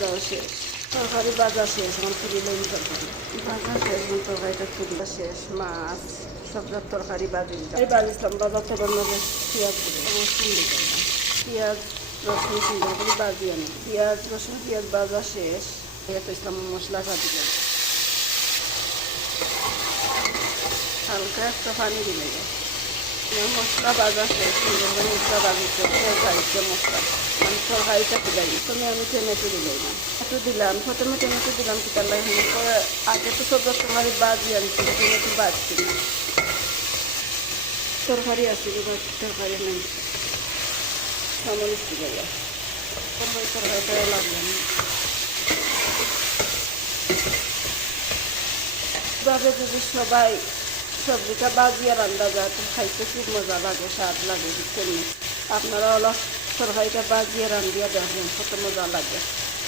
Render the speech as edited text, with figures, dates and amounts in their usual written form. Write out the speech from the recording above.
মশলাও শেষ, তরকারি ভাজা শেষ, এখন তুলি লইন তরকারি ভাজা শেষ, তরকারিটা তুলি শেষ, মাছ সবজার তরকারি বাজিলাম বাজার তেলের মধ্যে পেঁয়াজ দিলাম, রসুন দিলাম, পেঁয়াজ রসুন সুন্দর করে বাজি আনি, পেঁয়াজ রসুন পেঁয়াজ ভাজা শেষ, ইসলাম মশলাটা দিলাম, হালকা একটা পানি দিলে মশলা ভাজা শেষ, সুন্দর করে মশলা বাজিতে বাড়িতে মশলা মানে তরকারিটা দিলাই, তুমি আমি টমেটো দিলাই না, একটু দিলাম, প্রথমে টমেটো দিলাম কিতার লাগে, পরে আগে তো সব তরকারি বাজি আনছি, টমেটো বাজছি না, তরকারি আসছিল তরকারি নেই সামরিক দিলাই, তরকারিটা লাগলাম ভাবে যদি সবাই সবজিটা বাজিয়ে রান্না যায় তো খাইতে খুব মজা লাগে, স্বাদ লাগে, বুঝছেন? আপনারা হলো তরকারিটা বাজিয়ে রান্ধিয়া দেখবেন কত মজা লাগে।